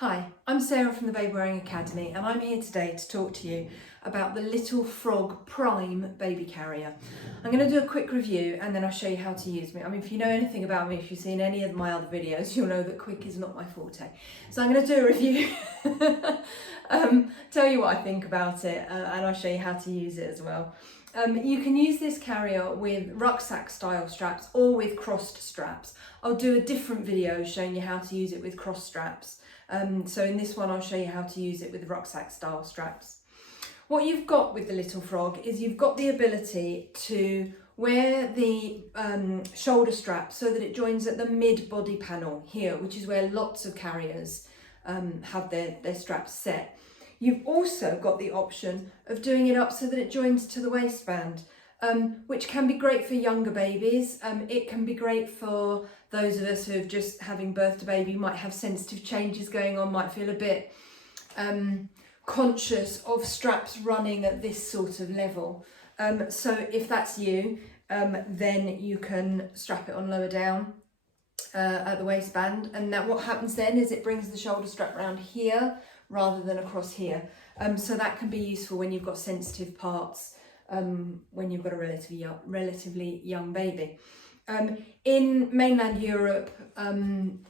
Hi, I'm Sarah from the Baby Wearing Academy and I'm here today to talk to you about the Little Frog Prime baby carrier. I'm going to do a quick review and then I'll show you how to use me. I mean, if you know anything about me, if you've seen any of my other videos, you'll know that quick is not my forte. So I'm going to do a review, tell you what I think about it and I'll show you how to use it as well. You can use this carrier with rucksack style straps or with crossed straps. I'll do a different video showing you how to use it with cross straps. So in this one I'll show you how to use it with rucksack style straps. What you've got with the Little Frog is you've got the ability to wear the shoulder strap so that it joins at the mid body panel here, which is where lots of carriers have their straps set. You've also got the option of doing it up so that it joins to the waistband, which can be great for younger babies. It can be great for those of us who have just having birthed a baby, might have sensitive changes going on, might feel a bit conscious of straps running at this sort of level. So if that's you, then you can strap it on lower down at the waistband, and that what happens then is it brings the shoulder strap round here rather than across here. So that can be useful when you've got sensitive parts, when you've got a relatively young baby. In mainland Europe, then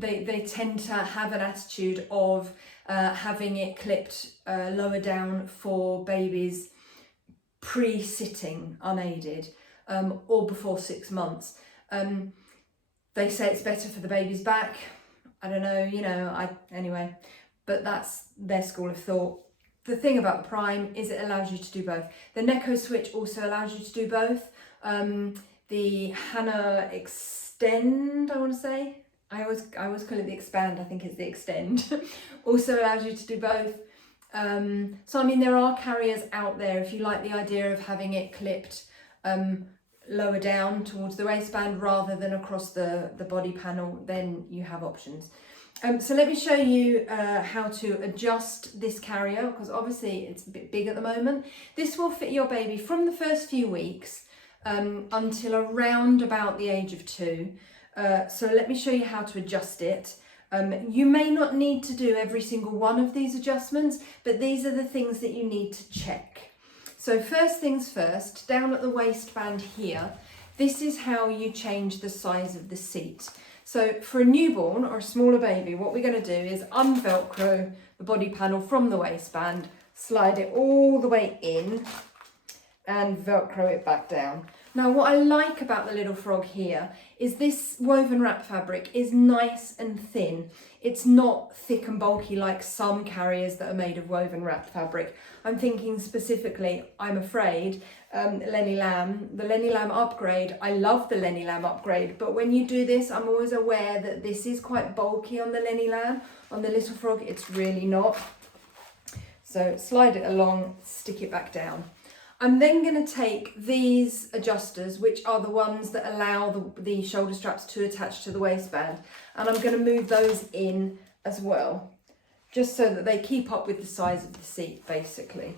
they tend to have an attitude of having it clipped lower down for babies pre-sitting unaided or before 6 months. They say it's better for the baby's back. I don't know, anyway, but that's their school of thought. The thing about the Prime is it allows you to do both. The Necco switch also allows you to do both. The Hannah Extend, I want to say. I always call it the Expand, I think it's the Extend. Also allows you to do both. So I mean, there are carriers out there, if you like the idea of having it clipped lower down towards the waistband rather than across the body panel, then you have options. So let me show you how to adjust this carrier, because obviously it's a bit big at the moment. This will fit your baby from the first few weeks until around about the age of 2. So let me show you how to adjust it. You may not need to do every single one of these adjustments, but these are the things that you need to check. So first things first, down at the waistband here, this is how you change the size of the seat. So for a newborn or a smaller baby, what we're going to do is unvelcro the body panel from the waistband, slide it all the way in and velcro it back down. Now what I like about the Little Frog here is this woven wrap fabric is nice and thin. It's not thick and bulky like some carriers that are made of woven wrap fabric. I'm thinking specifically, I'm afraid, Lenny Lamb, the Lenny Lamb upgrade. I love the Lenny Lamb upgrade, but when you do this, I'm always aware that this is quite bulky on the Lenny Lamb. On the Little Frog, it's really not. So slide it along, stick it back down. I'm then going to take these adjusters, which are the ones that allow the shoulder straps to attach to the waistband, and I'm going to move those in as well, just so that they keep up with the size of the seat, basically.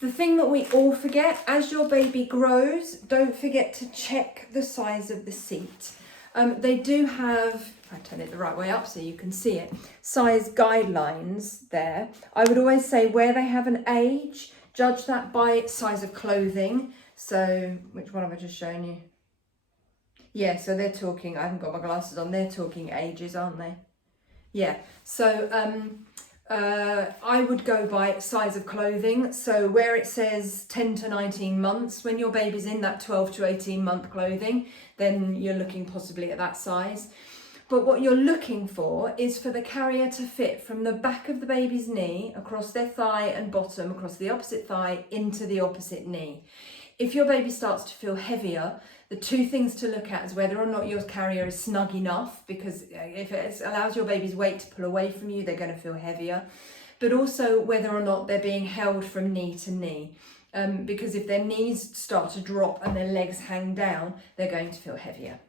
The thing that we all forget, as your baby grows, don't forget to check the size of the seat. They do have, if I turn it the right way up so you can see it, size guidelines there. I would always say where they have an age, judge that by size of clothing. So, which one have I just shown you? Yeah, so they're talking, I haven't got my glasses on, they're talking ages, aren't they? Yeah, so I would go by size of clothing. So where it says 10 to 19 months, when your baby's in that 12 to 18 month clothing, then you're looking possibly at that size. But what you're looking for is for the carrier to fit from the back of the baby's knee, across their thigh and bottom, across the opposite thigh, into the opposite knee. If your baby starts to feel heavier, the two things to look at is whether or not your carrier is snug enough, because if it allows your baby's weight to pull away from you, they're going to feel heavier. But also whether or not they're being held from knee to knee. Because if their knees start to drop and their legs hang down, they're going to feel heavier.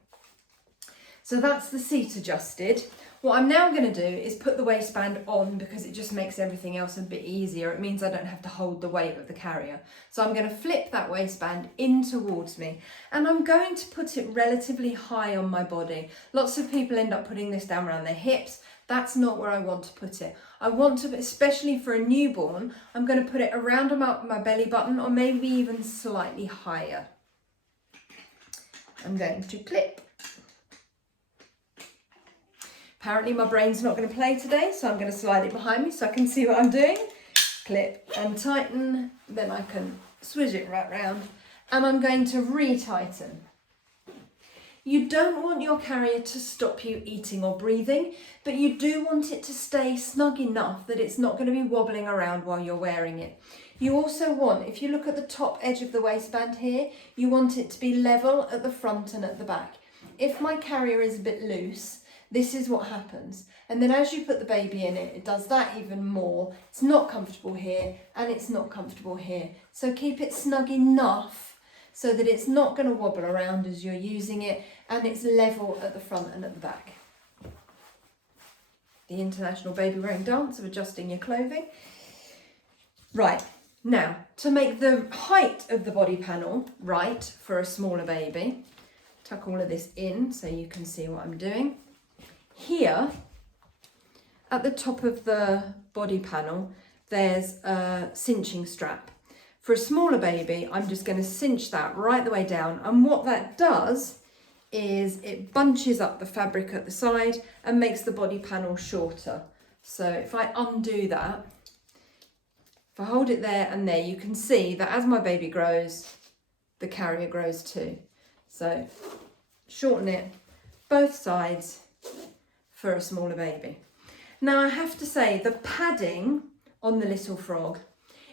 So that's the seat adjusted. What I'm now going to do is put the waistband on, because it just makes everything else a bit easier. It means I don't have to hold the weight of the carrier. So I'm going to flip that waistband in towards me, and I'm going to put it relatively high on my body. Lots of people end up putting this down around their hips. That's not where I want to put it. I want to, especially for a newborn, I'm going to put it around about my belly button or maybe even slightly higher. I'm going to clip. Apparently my brain's not going to play today, so I'm going to slide it behind me so I can see what I'm doing. Clip and tighten, then I can swish it right round, and I'm going to re-tighten. You don't want your carrier to stop you eating or breathing, but you do want it to stay snug enough that it's not going to be wobbling around while you're wearing it. You also want, if you look at the top edge of the waistband here, you want it to be level at the front and at the back. If my carrier is a bit loose, this is what happens. And then as you put the baby in it, it does that even more. It's not comfortable here and it's not comfortable here. So keep it snug enough so that it's not going to wobble around as you're using it, and it's level at the front and at the back. The International Baby Wearing Dance of adjusting your clothing. Right, now to make the height of the body panel right for a smaller baby, tuck all of this in so you can see what I'm doing. Here, at the top of the body panel, there's a cinching strap. For a smaller baby, I'm just going to cinch that right the way down, and what that does is it bunches up the fabric at the side and makes the body panel shorter. So if I undo that, if I hold it there and there, you can see that as my baby grows, the carrier grows too. So shorten it both sides for a smaller baby. Now I have to say the padding on the little frog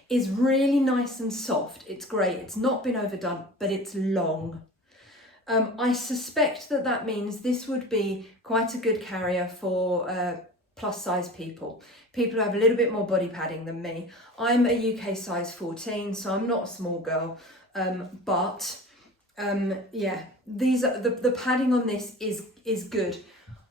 is really nice and soft. It's great. It's not been overdone, but it's long. I suspect that that means this would be quite a good carrier for plus size people. People who have a little bit more body padding than me. I'm a UK size 14, so I'm not a small girl. Yeah, these are, the padding on this is good.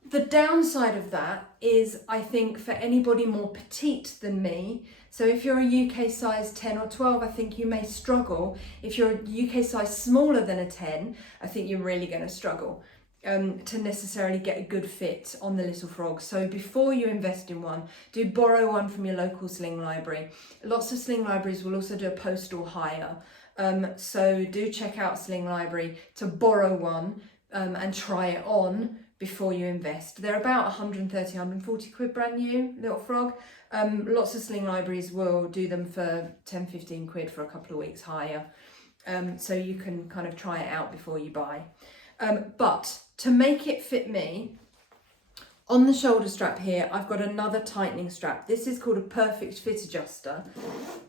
The downside of that is, I think, for anybody more petite than me, so if you're a UK size 10 or 12, I think you may struggle. If you're a UK size smaller than a 10, I think you're really going to struggle to necessarily get a good fit on the little frog. So before you invest in one, do borrow one from your local sling library. Lots of sling libraries will also do a postal hire. So do check out Sling Library to borrow one and try it on before you invest. They're about 130, 140 quid brand new, little frog. Lots of sling libraries will do them for 10, 15 quid for a couple of weeks hire. So you can kind of try it out before you buy. But to make it fit me, on the shoulder strap here, I've got another tightening strap. This is called a perfect fit adjuster.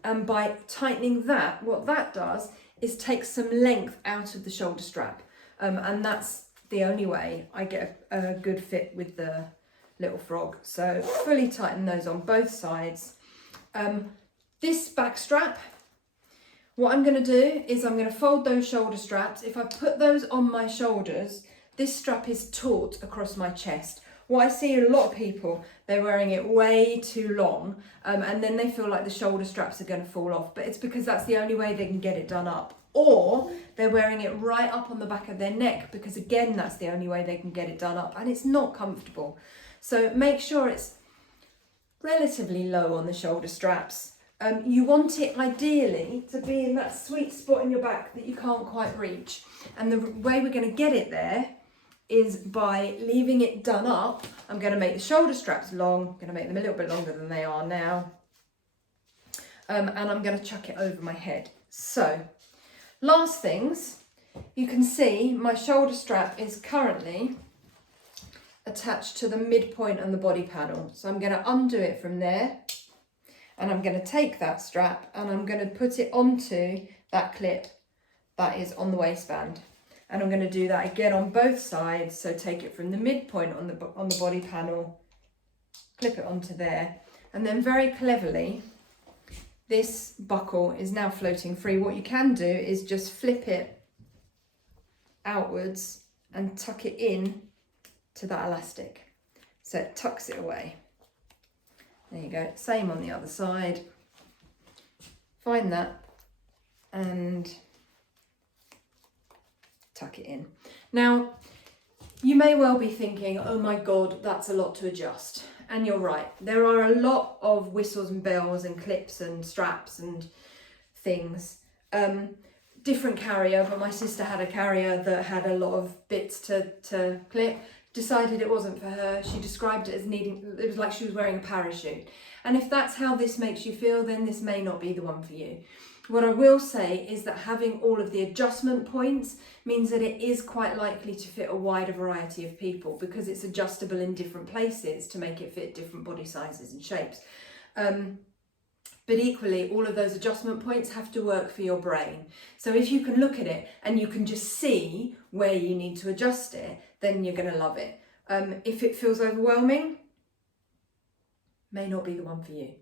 And by tightening that, what that does is take some length out of the shoulder strap. And that's the only way I get a good fit with the little frog. So fully tighten those on both sides. This back strap, what I'm going to do is I'm going to fold those shoulder straps. If I put those on my shoulders, this strap is taut across my chest. What I see a lot of people, they're wearing it way too long, and then they feel like the shoulder straps are going to fall off, but it's because that's the only way they can get it done up. Or they're wearing it right up on the back of their neck, because again, that's the only way they can get it done up, and it's not comfortable. So make sure it's relatively low on the shoulder straps. You want it ideally to be in that sweet spot in your back that you can't quite reach. And the way we're going to get it there is by leaving it done up. I'm going to make the shoulder straps long. I'm going to make them a little bit longer than they are now. And I'm going to chuck it over my head. So, last things, you can see my shoulder strap is currently attached to the midpoint on the body panel. So I'm going to undo it from there, and I'm going to take that strap and I'm going to put it onto that clip that is on the waistband. And I'm going to do that again on both sides. So take it from the midpoint on the body panel, clip it onto there, and then very cleverly, this buckle is now floating free. What you can do is just flip it outwards and tuck it in to that elastic. So it tucks it away. There you go. Same on the other side. Find that and tuck it in. Now, you may well be thinking, oh my God, that's a lot to adjust. And you're right, there are a lot of whistles and bells and clips and straps and things. Different carrier, but my sister had a carrier that had a lot of bits to clip. Decided it wasn't for her. She described it as needing, it was like she was wearing a parachute. And if that's how this makes you feel, then this may not be the one for you. What I will say is that having all of the adjustment points means that it is quite likely to fit a wider variety of people, because it's adjustable in different places to make it fit different body sizes and shapes. But equally, all of those adjustment points have to work for your brain. So if you can look at it and you can just see where you need to adjust it, then you're going to love it. If it feels overwhelming, may not be the one for you.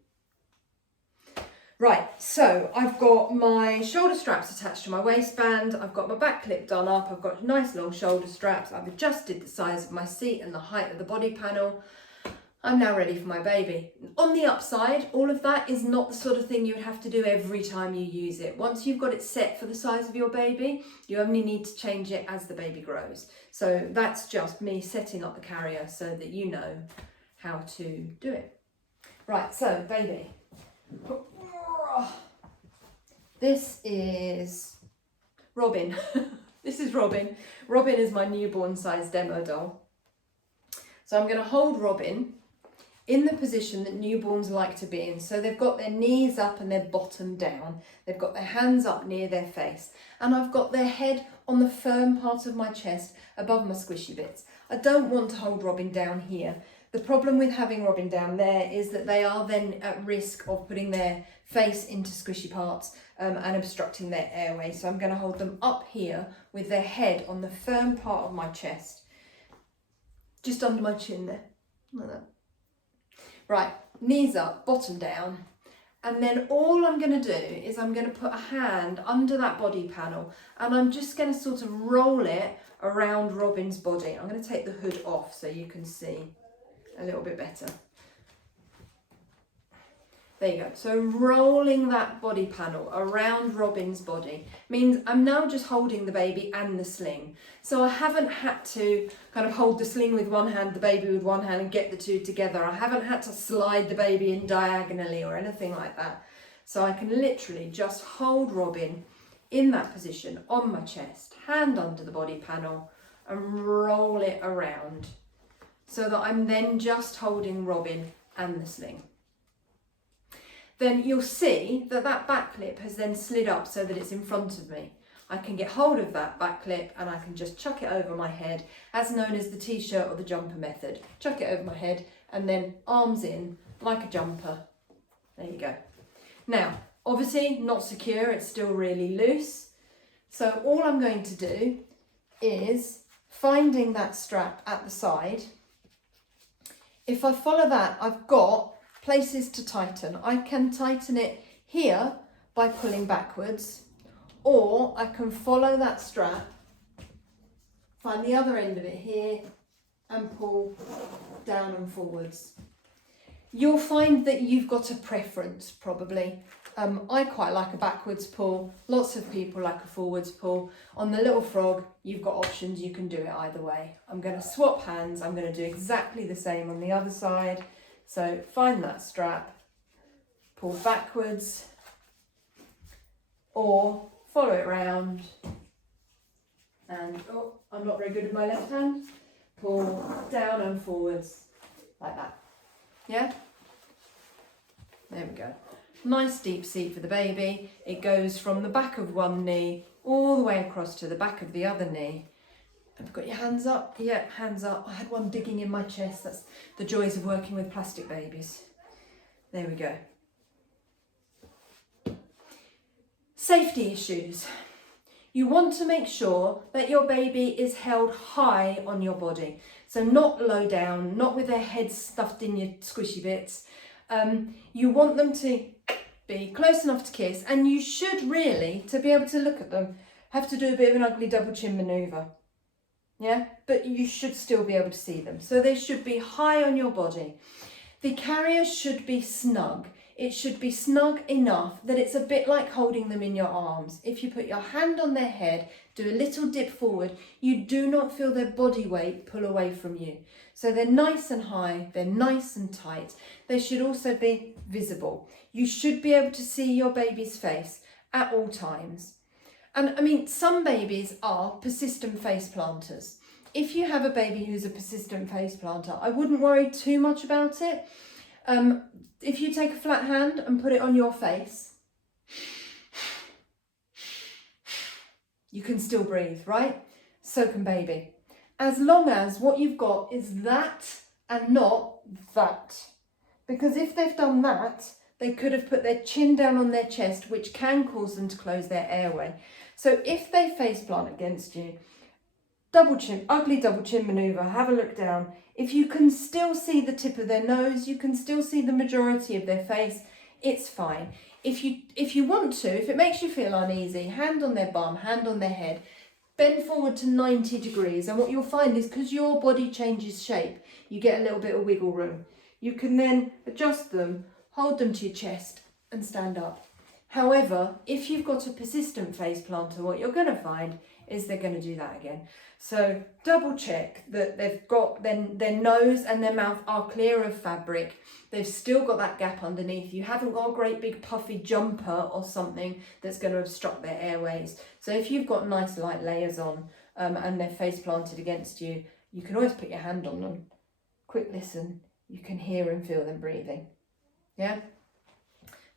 Right, so I've got my shoulder straps attached to my waistband, I've got my back clip done up, I've got nice long shoulder straps, I've adjusted the size of my seat and the height of the body panel. I'm now ready for my baby. On the upside, all of that is not the sort of thing you would have to do every time you use it. Once you've got it set for the size of your baby, you only need to change it as the baby grows. So that's just me setting up the carrier so that you know how to do it. Right, so baby. This is Robin. This is Robin. Robin is my newborn size demo doll. So I'm going to hold Robin in the position that newborns like to be in. So they've got their knees up and their bottom down. They've got their hands up near their face. And I've got their head on the firm part of my chest above my squishy bits. I don't want to hold Robin down here. The problem with having Robin down there is that they are then at risk of putting their face into squishy parts and obstructing their airway. So I'm going to hold them up here with their head on the firm part of my chest, just under my chin there, like that. Right, knees up, bottom down. And then all I'm going to do is I'm going to put a hand under that body panel and I'm just going to sort of roll it around Robin's body. I'm going to take the hood off so you can see a little bit better. There you go. So rolling that body panel around Robin's body means I'm now just holding the baby and the sling. So I haven't had to kind of hold the sling with one hand, the baby with one hand, and get the two together. I haven't had to slide the baby in diagonally or anything like that. So I can literally just hold Robin in that position on my chest, hand under the body panel, and roll it around so that I'm then just holding Robin and the sling. Then you'll see that that back clip has then slid up so that it's in front of me. I can get hold of that back clip and I can just chuck it over my head, as known as the t-shirt or the jumper method. Chuck it over my head and then arms in like a jumper. There you go. Now, obviously not secure, it's still really loose. So all I'm going to do is finding that strap at the side. If I follow that, I've got places to tighten. I can tighten it here by pulling backwards, or I can follow that strap, find the other end of it here and pull down and forwards. You'll find that you've got a preference probably. I quite like a backwards pull. Lots of people like a forwards pull. On the little frog, you've got options. You can do it either way. I'm going to swap hands. I'm going to do exactly the same on the other side. So find that strap, pull backwards, or follow it round. And, oh, I'm not very good with my left hand. Pull down and forwards like that. Yeah? There we go. Nice deep seat for the baby. It goes from the back of one knee all the way across to the back of the other knee. Have you got your hands up? Yeah, hands up. I had one digging in my chest. That's the joys of working with plastic babies. There we go. Safety issues. You want to make sure that your baby is held high on your body. So not low down, not with their heads stuffed in your squishy bits. You want them to be close enough to kiss, and you should really, to be able to look at them, have to do a bit of an ugly double chin manoeuvre. Yeah, but you should still be able to see them. So they should be high on your body. The carrier should be snug. it should be snug enough that it's a bit like holding them in your arms. If you put your hand on their head, do a little dip forward, you do not feel their body weight pull away from you. So they're nice and high, they're nice and tight. They should also be visible. You should be able to see your baby's face at all times. And I mean, some babies are persistent face planters. If you have a baby who's a persistent face planter, I wouldn't worry too much about it. If you take a flat hand and put it on your face, you can still breathe, right? So can baby. As long as what you've got is that and not that. Because if they've done that, they could have put their chin down on their chest, which can cause them to close their airway. So if they face plant against you, double chin, ugly double chin maneuver, have a look down. If you can still see the tip of their nose, you can still see the majority of their face, it's fine. If you want to, if it makes you feel uneasy, hand on their bum, hand on their head, bend forward to 90 degrees. And what you'll find is because your body changes shape, you get a little bit of wiggle room. You can then adjust them, hold them to your chest and stand up. However, if you've got a persistent face planter, what you're going to find is they're going to do that again. So double check that they've got their nose and their mouth are clear of fabric. They've still got that gap underneath. You haven't got a great big puffy jumper or something that's going to obstruct their airways. So if you've got nice light layers on and they're face planted against you, you can always put your hand on them. Quick listen, you can hear and feel them breathing. Yeah?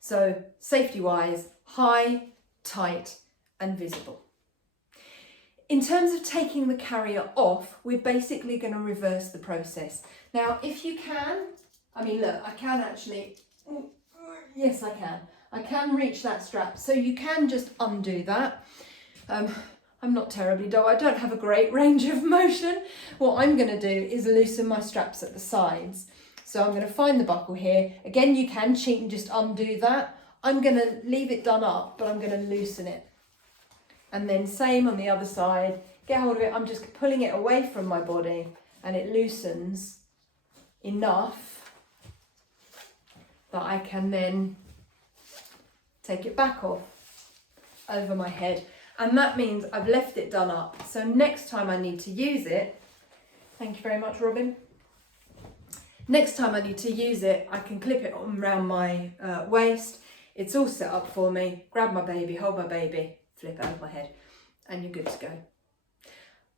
So safety wise, high, tight and visible. In terms of taking the carrier off, we're basically going to reverse the process. Now, if you can, I mean, look, I can actually, yes, I can. I can reach that strap. So you can just undo that. I'm not terribly dull. I don't have a great range of motion. What I'm going to do is loosen my straps at the sides. So I'm going to find the buckle here. Again, you can cheat and just undo that. I'm going to leave it done up, but I'm going to loosen it. And then same on the other side, get hold of it. I'm just pulling it away from my body and it loosens enough that I can then take it back off over my head. And that means I've left it done up. So next time I need to use it, thank you very much, Robin. Next time I need to use it, I can clip it on around my waist. It's all set up for me. Grab my baby, hold my baby, flip it over my head, and you're good to go.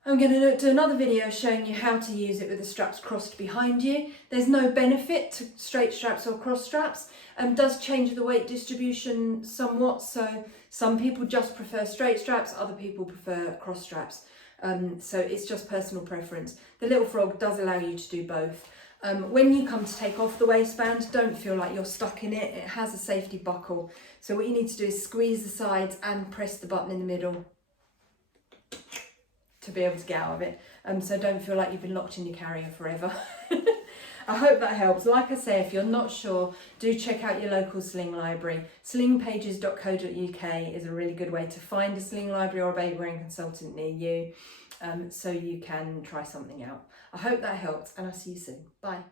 I'm going to do another video showing you how to use it with the straps crossed behind you. There's no benefit to straight straps or cross straps. Does change the weight distribution somewhat. So some people just prefer straight straps, other people prefer cross straps. So it's just personal preference. The Little Frog does allow you to do both. When you come to take off the waistband, don't feel like you're stuck in it. It has a safety buckle. So what you need to do is squeeze the sides and press the button in the middle to be able to get out of it. So don't feel like you've been locked in your carrier forever. I hope that helps. Like I say, if you're not sure, do check out your local sling library. Slingpages.co.uk is a really good way to find a sling library or a baby wearing consultant near you, so you can try something out. I hope that helps and I'll see you soon. Bye.